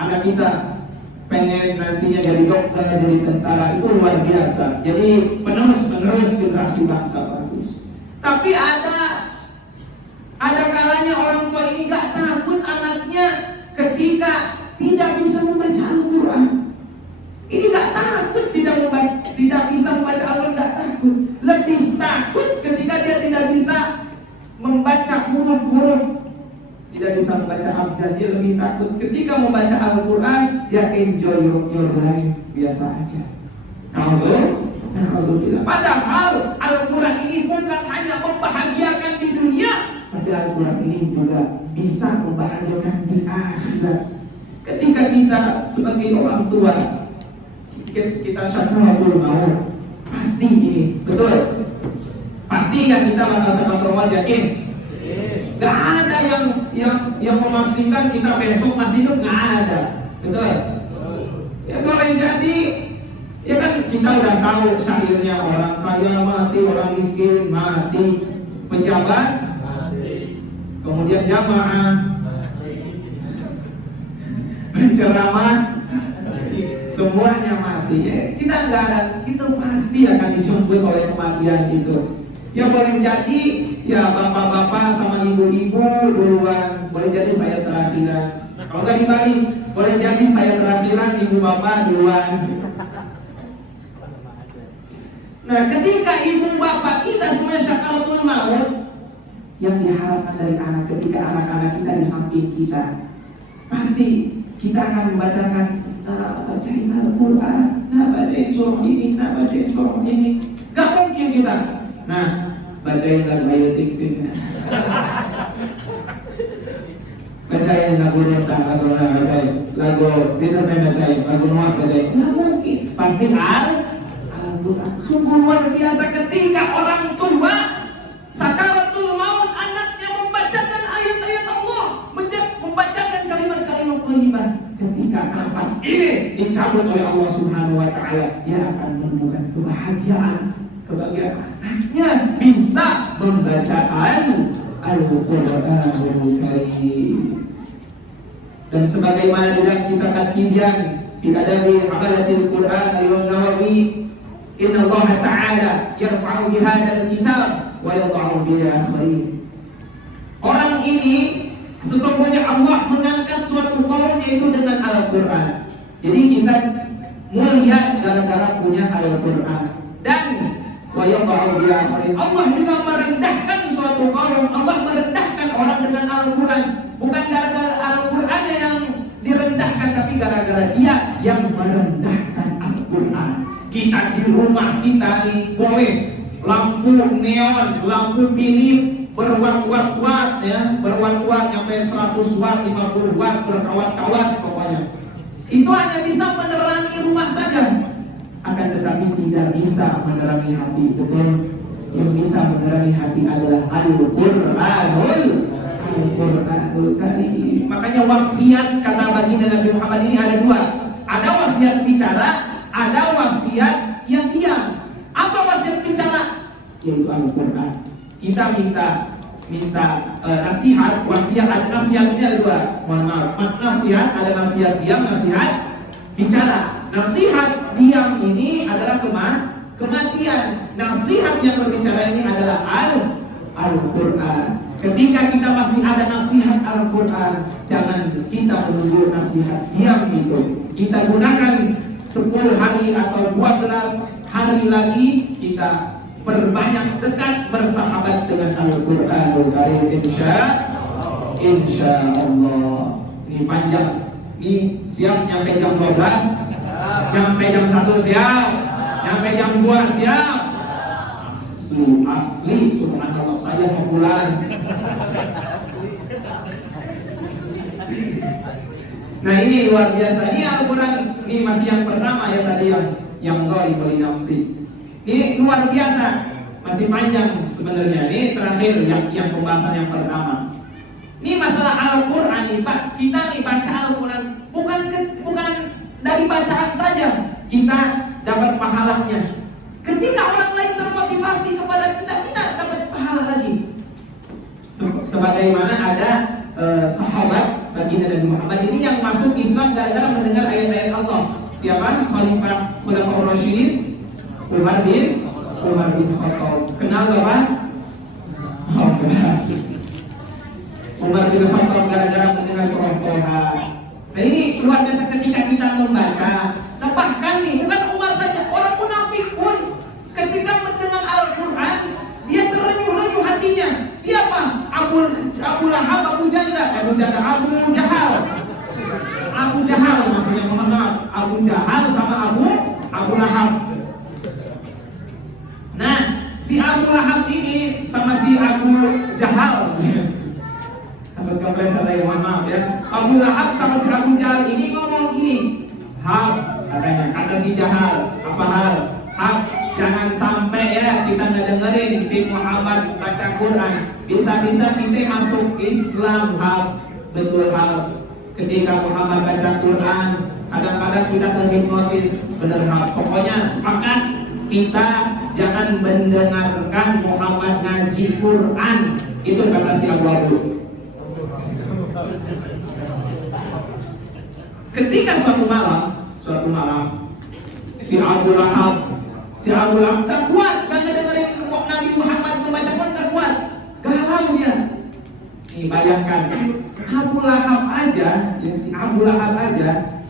Anak kita pengen nantinya jadi dokter, jadi tentara, itu luar biasa. Jadi penerus generasi bangsa bagus. Tapi ada kalanya orang tua ini nggak takut anaknya ketika tidak bisa membaca Al-Quran. Ini nggak takut tidak bisa membaca Al-Quran, nggak takut. Lebih takut ketika dia tidak bisa membaca huruf-huruf, tidak bisa membaca abjad. Dia lebih takut ketika membaca Al-Quran, dia enjoy your life biasa aja. Alhamdulillah. Padahal Al-Quran ini bukan hanya membahagiakan di dunia, tapi Al-Quran ini juga bisa membahagiakan di akhirat. Ketika kita sebagai orang tua, kita syakaratul maut, pasti ini, betul? Pasti kan kita bakal syakaratul maut, yakin? Gak ada yang memastikan kita besok masih hidup, gak ada, betul? Ya boleh jadi, ya kan kita udah tahu syairnya, orang kaya mati, orang miskin mati, pejabat kemudian jamaah, penceramah, semuanya mati. Kita nggak ada, itu pasti akan dijemput oleh kematian itu. Ya boleh jadi, ya bapak-bapak sama ibu-ibu duluan, boleh jadi saya terakhiran. Kalau nggak dibalik, boleh jadi saya terakhiran, ibu bapak duluan. Nah, ketika ibu bapak kita semuanya syakaratul maut, yang diharapkan dari anak ketika anak-anak kita di samping kita, pasti kita akan membacakan, bacain Al-Quran, bacain surah ini, bacain surah ini. Gak mungkin kita, bacain lagu Ayu Ting Ting, bacain lagu Renta, bacain lagu Peter Pan, bacain lagu Noah, bacain. Gak mungkin, pasti Al-Quran. Sungguh luar biasa ketika orang tua sakaratul maut, anaknya membacakan ayat-ayat Allah, membacakan kalimat-kalimat thayyibah. Ketika nafas ini dicabut oleh Allah Subhanahu wa taala, dia akan menemukan kebahagiaan anaknya bisa membaca Al-Qur'anul Karim. Dan sebagaimana dalam kitab At-Tibyan fi adabi hamalatil Qur'an Imam Nawawi, inna Allah ta'ala yarfa'u bihadzal kitab wa yadh'u bihi akharin. Orang ini sesungguhnya Allah mengangkat suatu kaum yaitu dengan Al-Quran. Jadi kita mulia gara-gara punya Al-Quran. Dan wa yadh'u bihi akharin, Allah juga merendahkan suatu kaum. Allah merendahkan orang dengan Al-Quran. Bukan gara-gara Al-Quran yang direndahkan, tapi gara-gara dia yang merendahkan Al-Quran. Kita di rumah kita nih boleh lampu neon, lampu bilip berwatt-watt ya, berwatt-watt sampai 100 watt, 50 watt, berkawan-kawan pokoknya. Itu hanya bisa menerangi rumah saja, akan tetapi tidak bisa menerangi hati, betul? Yang bisa menerangi hati adalah Al-Qur'anul Karim. Makanya wasiat kata baginda Nabi Muhammad ini ada dua. Ada wasiat bicara, ada wasiat yang diam. Apa wasiat bicara? Yaitu Al-Quran. Kita minta nasihat, wasiat. Ada nasihat ini ada dua. Mohon maaf, nasihat ada nasihat diam, nasihat bicara. Nasihat diam ini adalah kematian. Nasihat yang berbicara ini adalah Al-Quran. Ketika kita masih ada nasihat Al-Quran, jangan kita menunggu nasihat diam itu. Kita gunakan 10 hari atau 12 hari lagi, kita perbanyak dekat bersahabat dengan Al-Quranul Karim, insya Allah. Ini panjang Nih siap nyampe jam 12, nyampe jam 1 siap, nyampe jam 2 siap. Asli, subhanallah, saya mau pulang. Nah ini luar biasa. Ini Al-Quran, ini masih yang pertama ya tadi yang ghaibul nafsi. Ini luar biasa, masih panjang sebenarnya. Ini terakhir yang pembahasan yang pertama. Ini masalah Al-Quran nih Pak. Kita nih baca Al-Quran bukan dari bacaan saja kita dapat pahalanya. Ketika orang lain termotivasi kepada kita dapat pahala lagi. Sebagaimana ada sahabat baginda Nabi Muhammad ini yang masuk Islam gara-gara mendengar ayat-ayat Allah. Siapa? Khalifah Khulafaur Rasyidin Umar bin Khattab. Kenal Bapak? Umar bin Khattab gara-gara mendengar surah Toha. Nah ini luar biasa ketika kita membaca. Nah bahkan nih bukan Umar saja, orang munafik pun ketika mendengar Al-Quran dia terenyuh-renyuh hatinya. Siapa? Abu Lahab, Abu Jahal maksudnya, mohon maaf, Abu Jahal sama Abu Lahab. Nah si Abu Lahab ini sama si Abu Jahal maaf ya. Abu Lahab sama si Abu Jahal ini ngomong gini, Hab katanya, kata si Jahal, apa hal? Hab, jangan sampai ya kita ngedengerin si Muhammad baca Quran, bisa-bisa kita masuk Islam. Hab, betul Hab. Ketika Muhammad baca Quran, kadang-kadang kita terhipnotis, bener Hab. Pokoknya sepakat kita jangan mendengarkan Muhammad ngaji Quran. Itu kata si Abu. Ketika suatu malam si Abu Lahab tak kuat, gak dengerin Nabi Muhammad membaca Quran, tak kuat, galau dia. Nih bayangkan, Abu Lahab aja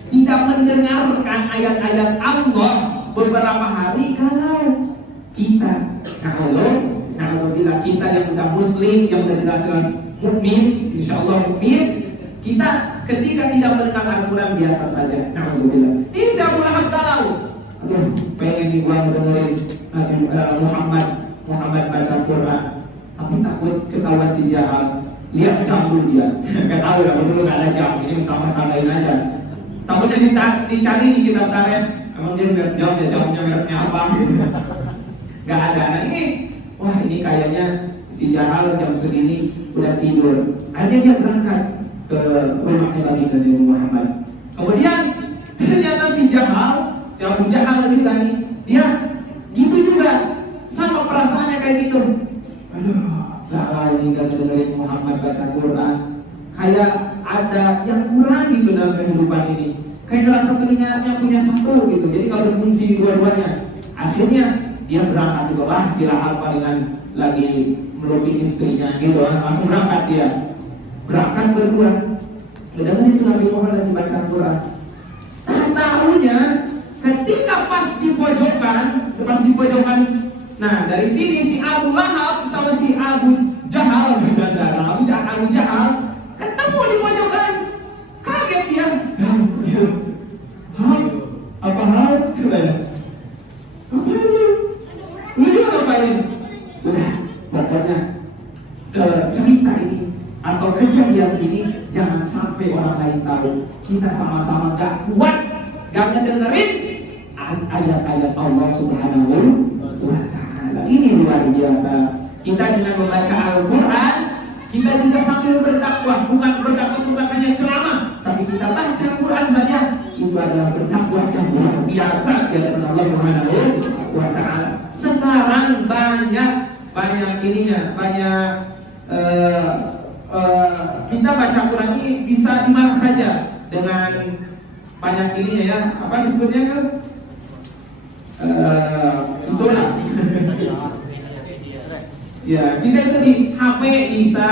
tidak mendengarkan ayat-ayat Allah beberapa hari, galau. Kita, kalau bila kita yang udah muslim, yang udah jelas-jelas mukmin, insyaallah mukmin, kita ketika tidak mendengar Al-Quran biasa saja. Alhamdulillah. Ini si Abu Lahab galau. Aduh, pengen nih gua dengerin Nabi Muhammad baca Quran, tapi takut ketahuan si Jahal. Lihat jam dulu dia. Gak tahu lah, dulu gak ada jam. Ini tambah-tambahin aja. Takutnya dicari di kitab tarikh. Emang dia lihat jamnya mereknya apa? Gak ada. Nah ini kayaknya si Jahal jam segini udah tidur. Akhirnya dia berangkat ke rumahnya baginda Nabi Muhammad. Kemudian ternyata si Abu Jahal juga nih, dia gitu juga, sama perasaannya kayak gitu. Aduh, ini gak dengerin Muhammad baca Quran, kayak ada yang kurang gitu dalam kehidupan ini. Kayak ngerasa telinganya punya satu gitu. Jadi kalau berfungsi dua-duanya. Akhirnya dia berangkat juga, si Lahab palingan lagi melukin istrinya gitu, langsung berangkat dia. Berangkat berdua. Dengerin itu Nabi Muhammad lagi baca Quran. Tahunya ketika pas di pojokan, nah dari sini si Abu Lahab sama si Abu Jahal ketemu di pojokan. Kaget dia. Apa hal? Lu ngapain? Udah, pokoknya cerita ini atau kejadian ini jangan sampai orang lain tahu. Kita sama-sama gak kuat, gak ngedengerin ayat-ayat Allah Subhanahu wa Ta'ala. Ini luar biasa. Kita dengan membaca Al-Quran, kita juga sambil berdakwah. Bukan hanya ceramah, tapi kita baca Quran saja, itu adalah berdakwah yang luar biasa di hadapan Allah Subhanahu wa Ta'ala. Sekarang banyak kita baca Quran ini bisa di mana saja dengan banyak ininya ya, apa disebutnya kan? Itulah. Ya, kita itu di HP bisa,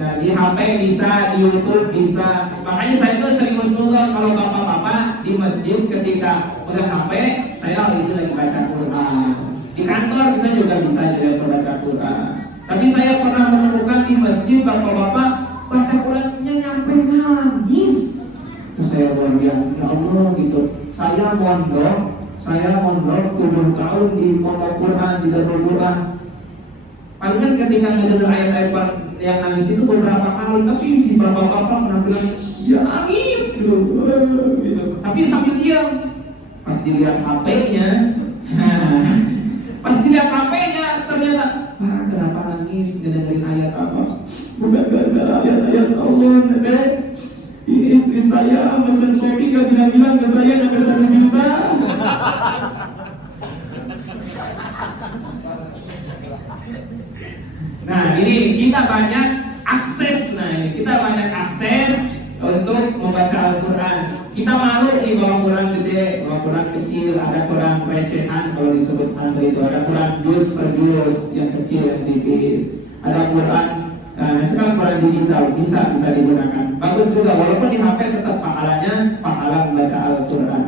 nah, di HP bisa, di YouTube bisa. Makanya saya itu sering musnul kalau bapak-bapak di masjid ketika udah HP, saya itu lagi baca Quran. Di kantor kita juga bisa jadi membaca Quran. Tapi saya pernah menemukan di masjid bapak-bapak baca Qurannya nyampe nangis. Terus saya luar biasa, ya Allah gitu. Saya mondok 7 tahun di pondok Quran, di Darul Quran. Palingan ketika mendengar ayat-ayat yang nangis itu beberapa kali, tapi si bapak-bapak penampilan ya nangis gitu. Tapi sambil diam. Pas dilihat HP-nya, ternyata, Pak, kenapa nangis? Dengerin ayat apa? Bukan gara-gara ayat-ayat Allah, Nenek. Ini istri saya mesen Shopee gak bilang-bilang ke saya nyampe 1 juta. Nah, ini kita banyak akses. Untuk membaca Al-Quran. Kita malu nih bawa Quran gede, bawa Quran kecil, ada Quran recehan kalau disebut santri itu, ada Quran juz per juz yang kecil, yang tipis, ada Quran. Nah, sekarang Quran digital bisa digunakan. Bagus juga, walaupun di HP tetap pahala membaca Al-Quran.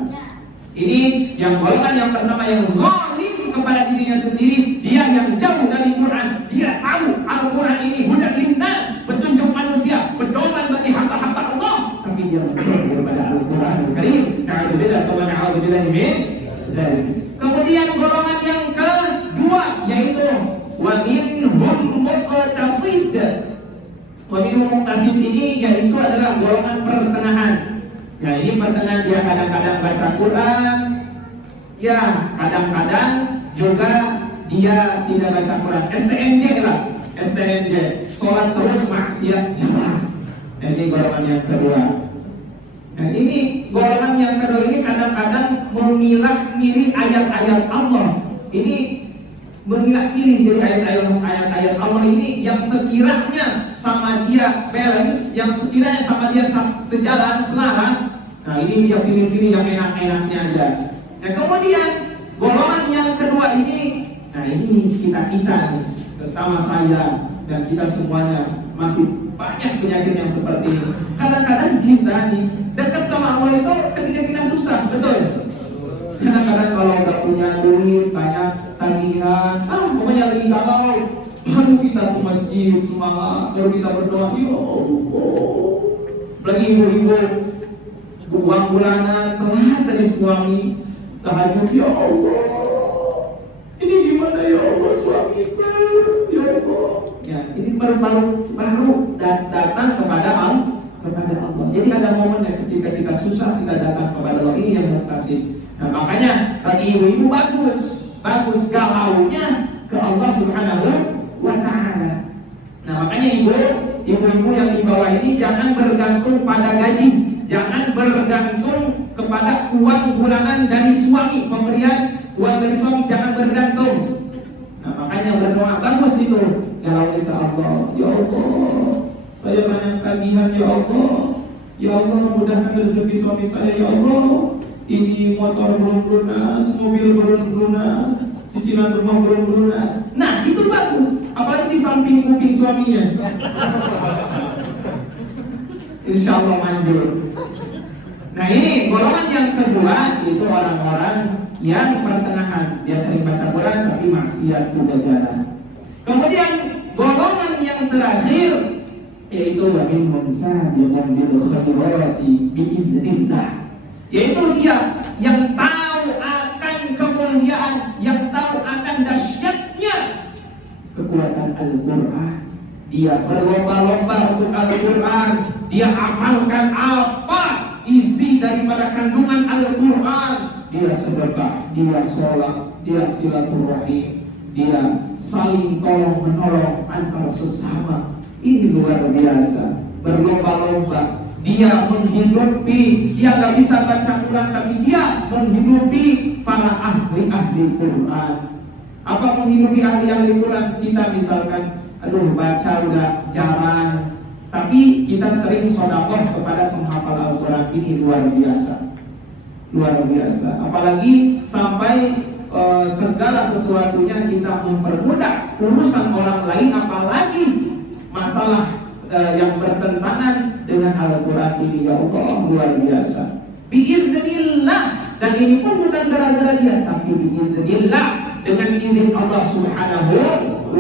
Ini yang golongan yang pertama, yang zalim kepada dirinya sendiri, dia yang jauh dari Quran. Dia tahu Al-Quran ini hudan linnas, petunjuk manusia, pedoman bagi hamba-hamba Allah, tapi dia menolak daripada Al-Quran Karim. Na'udzubillah min dzalik. Kemudian golongan yang kedua yaitu wa minhum muqtasid. Wa minhum muqtasid ini yaitu adalah golongan pertengahan. Ya, ini pertengahan, dia kadang-kadang baca Quran, ya kadang-kadang juga dia tidak baca Quran. STMJ lah, sholat terus maksiat jalan. Ini golongan yang kedua. Nah, ini golongan yang kedua ini kadang-kadang memilah-milih ayat-ayat Allah. Ini memilah-milih dari ayat-ayat Allah ini yang sekiranya sama dia balance, yang sekiranya sama dia sejalan, selaras. Nah, ini dia pilih-pilih yang enak-enaknya aja. Nah, kemudian golongan yang kedua ini, nah ini kita nih, terutama saya dan kita semuanya masih banyak penyakit yang seperti ini. Kadang-kadang kita nih dekat sama Allah itu ketika kita susah, betul? Kadang-kadang kalau udah punya duit banyak tagihan, pokoknya lagi galau, baru kita ke masjid semangat, baru kita berdoa, ya Allah. Lagi ibu-ibu uang bulanan telat dari suami, tahajud, ya Allah. Ini gimana ya Allah suamiku, ya Allah. Ya, ini baru datang kepada Allah. Jadi ada momennya ketika kita susah, kita datang kepada Allah. Ini yang mutasi. Nah, makanya bagi ibu-ibu bagus galaunya ke Allah Subhanahu wa Ta'ala. Nah, makanya ibu-ibu yang di bawah ini jangan bergantung pada gaji, jangan bergantung kepada uang bulanan dari suami, pemberian uang dari suami, jangan bergantung. Nah, makanya berdoa bagus itu, galauin ke Allah. Ya Allah, saya banyak tagihan, ya Allah. Ya Allah, mudahkan rezeki suami saya, ya Allah. Ini motor belum lunas, mobil belum lunas, cicilan rumah belum lunas. Nah, itu bagus. Apalagi di samping kuping suaminya. Insya Allah manjur. Nah, ini golongan yang kedua, itu orang-orang yang pertengahan. Dia sering baca Quran tapi maksiat juga jalan. Kemudian golongan yang terakhir yaitu wa minhum sabiqun bil khairati biidznillah. Yaitu dia yang tahu akan kemuliaan, yang tahu akan dahsyatnya kekuatan Al-Quran. Dia berlomba-lomba untuk Al-Quran. Dia amalkan apa isi daripada kandungan Al-Quran. Dia sedekah, dia sholat, dia silaturahim, dia saling tolong-menolong antar sesama. Ini luar biasa. Berlomba-lomba. Dia menghidupi, dia gak bisa baca Quran, tapi dia menghidupi para ahli-ahli Quran. Apa menghidupi ahli-ahli Quran? Kita misalkan, baca udah jarang, tapi kita sering sedekah kepada penghafal Al-Quran. Ini luar biasa. Luar biasa. Apalagi sampai segala sesuatunya kita mempermudah urusan orang lain, apalagi masalah yang bertentangan dengan Al-Quran ini. Ya Allah, luar biasa. Biiznillah. Dan ini pun bukan gara-gara dia, tapi biiznillah, dengan izin Allah Subhanahu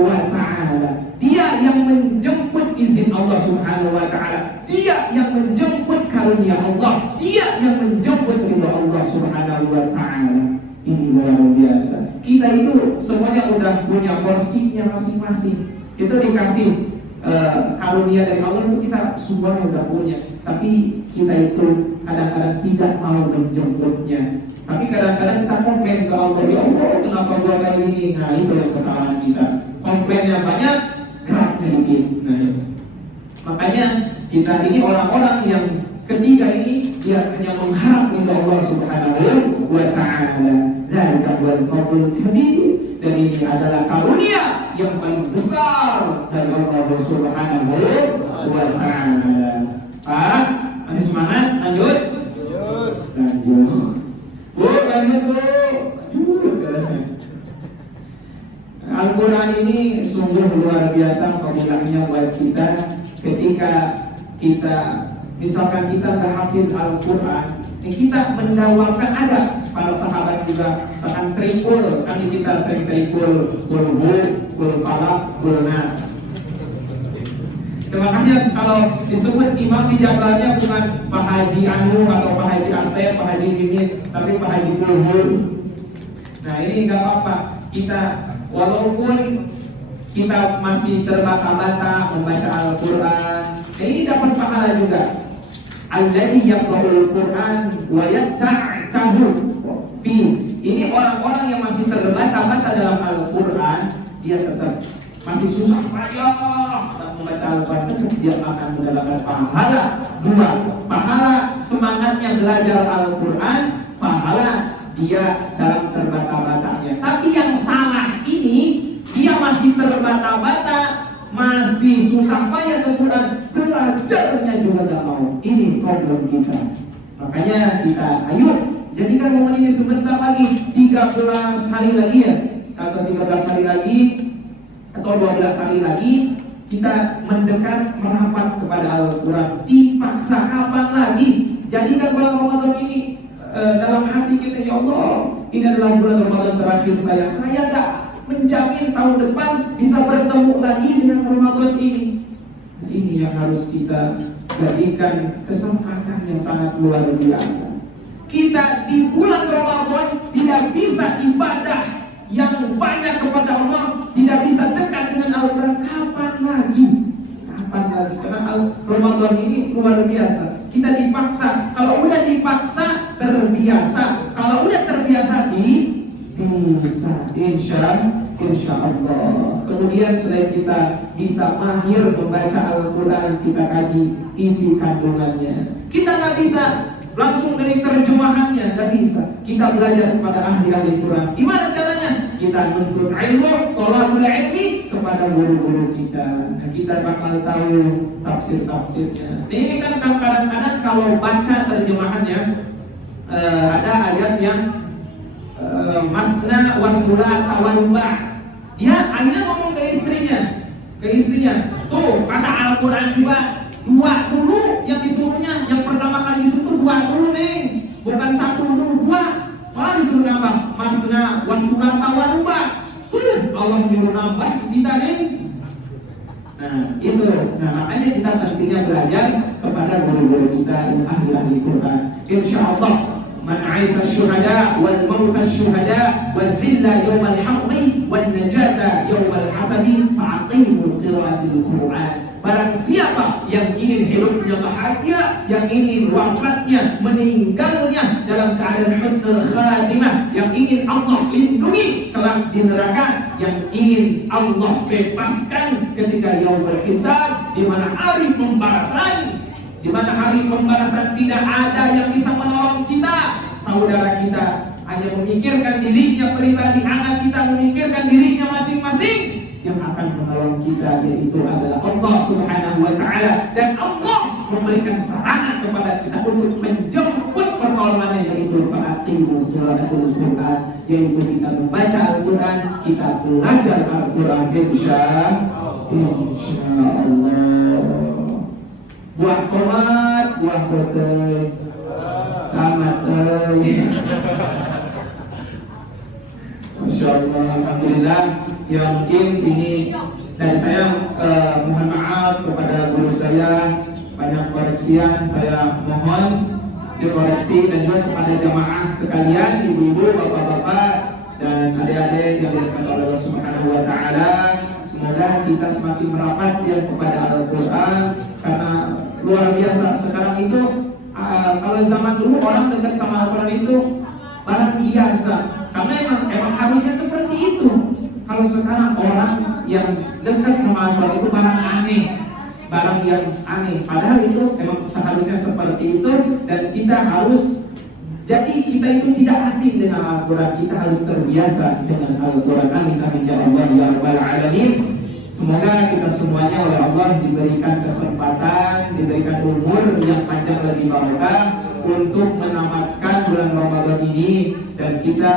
wa Ta'ala. Dia yang menjemput izin Allah Subhanahu wa taala. Dia yang menjemput karunia Allah, dia yang menjemput ridha Allah Subhanahu wa taala. Ini luar biasa. Kita itu semuanya udah punya porsinya masing-masing. Kita dikasih karunia dari Allah itu kita semuanya udah punya. Tapi kita itu kadang-kadang tidak mau menjemputnya. Tapi kadang-kadang kita komplain ke Allah, ya Allah kenapa gua kayak gini? Nah itu yang kesalahan kita. Komplainnya banyak, geraknya dikit. Nah, ya. Makanya kita ini orang-orang yang ketiga ini dia hanya mengharap kepada Allah Subhanahu wa taala. Dan kawan fadl kabir, dan ini adalah karunia yang paling besar dari Allah Subhanahu wa taala. Pak, masih semangat? Lanjut. Lanjut. Bu, lanjut Bu. Al-Quran ini sungguh luar biasa fadilahnya buat kita. Ketika kita misalkan kita nggak hafid Al-Quran, kita mendawamkan, ada para sahabat juga misalkan trikul, kami kita sering trikul kul falak, kul nas. Makanya kalau disebut imam di jabarannya bukan Pak Haji Anu atau Pak Haji Asep, Pak Haji Mimin, tapi Pak Haji Kulhul. Nah ini nggak apa-apa, kita walaupun kita masih terbata-bata membaca Al-Quran, ini dapat pahala juga. Alladzi yaqra'ul Qur'an wa yata'tahu fi. Ini orang-orang yang masih terbata-bata dalam Al-Quran, dia tetap masih susah payah membaca Al-Quran, tetap dia akan mendapatkan pahala dua. Pahala semangatnya belajar Al-Quran, pahala dia dalam terbata-batanya. Tapi yang salah ini, dia masih terbata-bata, masih susah payah ke Quran, belajarnya juga gak mau. Ini problem kita. Makanya kita ayo jadikan momen ini sebentar lagi, 13 hari lagi ya, atau 13 hari lagi atau 12 hari lagi kita mendekat merapat kepada Al-Quran. Dipaksa kapan lagi? Jadikan bulan Ramadan ini dalam hati kita, ya Allah, ini adalah bulan Ramadan terakhir saya gak menjamin tahun depan bisa bertemu lagi dengan Ramadan ini. Ini yang harus kita jadikan kesempatan yang sangat luar biasa. Kita di bulan Ramadan tidak bisa ibadah yang banyak kepada Allah, tidak bisa dekat dengan Al-Quran. Kapan lagi? Karena Ramadan ini luar biasa. Kita dipaksa. Kalau udah dipaksa, terbiasa. Kalau udah terbiasa, bisa. Insya Allah. Kemudian selain kita bisa mahir membaca Al-Quran, kita kaji isi kandungannya. Kita nggak bisa langsung dari terjemahannya, nggak bisa. Kita belajar kepada ahli-ahli Quran. Gimana caranya? Kita menuntut ilmu, thalabul ilmi kepada guru-guru kita. Nah, kita bakal tahu tafsir-tafsirnya. Ini kan kadang-kadang kalau baca terjemahannya ada ayat yang makna wanula tawarubah. Dia akhirnya ngomong ke istrinya, tuh kata Al-Quran juga dua dulu yang disuruhnya, yang pertama kali disuruh dua dulu nih, bukan satu dulu, dua. Malah disuruh nambah makna wanula tawarubah. Allah nyuruh nambah kita nih. Nah itu, makanya kita pentingnya belajar kepada guru-guru kita yang ahli Quran. Insya Allah man aisa syuhada wal mauta syuhada wal dhilla yawmal haqqi wal najata yawmal hasabi fa'aqimu qiraatil Quran. Barang siapa yang ingin hidupnya bahagia, yang ingin wafatnya, meninggalnya dalam keadaan husnul khatimah, yang ingin Allah lindungi kelak di neraka, yang ingin Allah bebaskan ketika yaumul hisab, di mana hari pembalasan, di mana hari pembalasan tidak ada yang bisa menolong kita. Saudara kita hanya memikirkan dirinya pribadi, anak kita memikirkan dirinya masing-masing. Yang akan menolong kita yaitu adalah Allah Subhanahu wa ta'ala. Dan Allah memberikan sarana kepada kita untuk menjemput pertolongannya, yaitu fa'aqimu qiraatul Quran, yaitu kita membaca Al-Quran, kita belajar Al-Quran. Insya Allah. Buah tomat, buah petai, tamat. Masya Allah, alhamdulillah. Ya mungkin ini dari saya mohon maaf kepada guru saya banyak koreksian, saya mohon dikoreksi, dan juga kepada jamaah sekalian, ibu-ibu, bapak-bapak, dan adik-adik yang dirahmati Allah Subhanahu wa taala, semoga kita semakin merapat ya kepada Al-Qur'an, karena luar biasa sekarang itu kalau zaman dulu orang dekat sama Al-Qur'an itu barang biasa, karena emang harusnya seperti itu. Kalau sekarang orang yang dekat sama Al-Qur'an itu barang aneh, barang yang aneh, padahal itu memang seharusnya seperti itu. Dan kita harus, jadi kita itu tidak asing dengan Al-Quran, kita harus terbiasa dengan Al-Quran. Amin amin ya Allah ya rabbal alamin. Semoga kita semuanya oleh Allah diberikan kesempatan, diberikan umur yang panjang lagi barokah untuk menamatkan bulan Ramadan ini, dan kita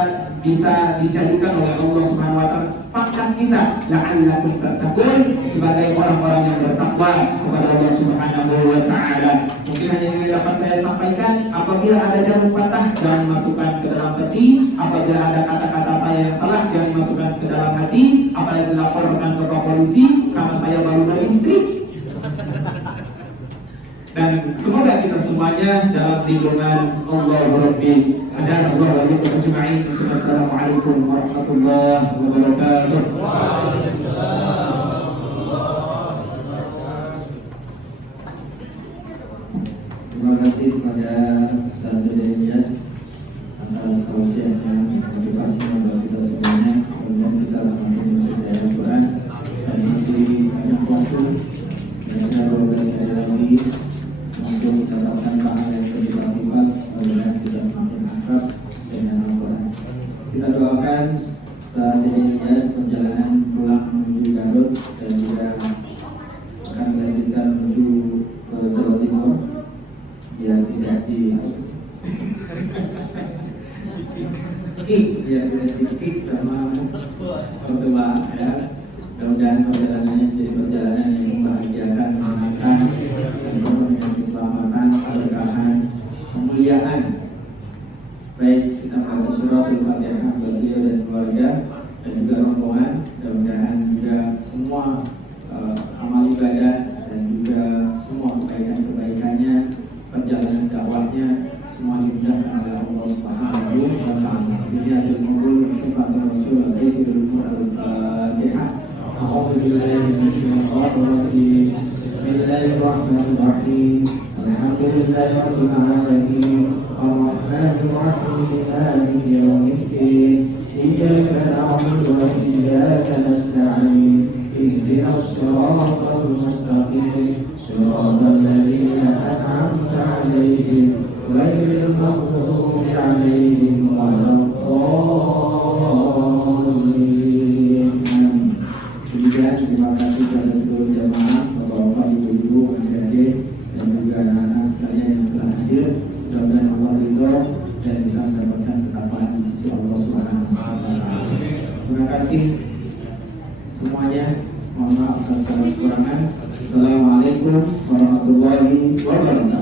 bisa dijadikan oleh Allah Subhanahu wa taala pangkat kita la'allakum tattaqun, sebagai orang-orang yang bertakwa kepada Allah Subhanahu wa taala. Mungkin hanya ini dapat saya sampaikan. Apabila ada jarum patah, jangan masukkan ke dalam peti. Apabila ada kata-kata saya yang salah, jangan masukkan ke dalam hati. Apalagi dilaporkan ke polisi karena saya baru beristri. Dan semoga kita semuanya dalam lindungan Allah Rabbi. Ada Allah wa yakum ajma'in. Wassalamualaikum warahmatullahi wabarakatuh. Terima kasih kepada Ustaz Ilyas atas tausiahnya, motivasinya buat kita semuanya. Kemudian kita semakin mencintai Al-Quran dan masih banyak waktu. Ada 12 hari lagi untuk mendapatkan pahala yang berlipat-lipat. Kemudian kita semakin akrab dengan Al-Quran. Kita doakan Ustaz Ilyas perjalanan pulang menuju Garut dan juga akan melanjutkan menuju ke Jawa Timur, biar tidak ditik sama ketua ya. Mudah-mudahan perjalanannya menjadi perjalanan yang membahagiakan, menyenangkan, dan penuh dengan keselamatan, keberkahan, kemuliaan. Baik, kita baca surah Al-Fatihah buat beliau dan keluarga dan juga rombongan. Mudah-mudahan juga semua amal ibadah dan juga semua kebaikan-kebaikannya, perjalanan dakwahnya semua dimudahkan oleh Allah Subhanahu wa taala. Billahi al-maqul syafa'atul rasul al-Qur'an al-Fatihah. A'udzu billahi minasyaitonir rajim. Bismillahirrahmanirrahim. Alhamdulillahi rabbil alamin. Ar-rahmanir rahim. Maliki yaumiddin. Iyyaka na'budu wa iyyaka nasta'in. Ihdinas siratal mustaqim. Siratal ladzina an'amta 'alaihim ghairil maghdubi 'alaihim waladdallin. Kemudian terima kasih kepada seluruh jamaah, bapak-bapak, ibu-ibu, adik-adik, dan juga anak-anak sekalian yang telah hadir. Mudah-mudahan Allah ridho dan kita mendapatkan ketakwaan di sisi Allah Subhanahu wa taala. Terima kasih semuanya. Mohon maaf atas segala kekurangan. Assalamualaikum warahmatullahi wabarakatuh.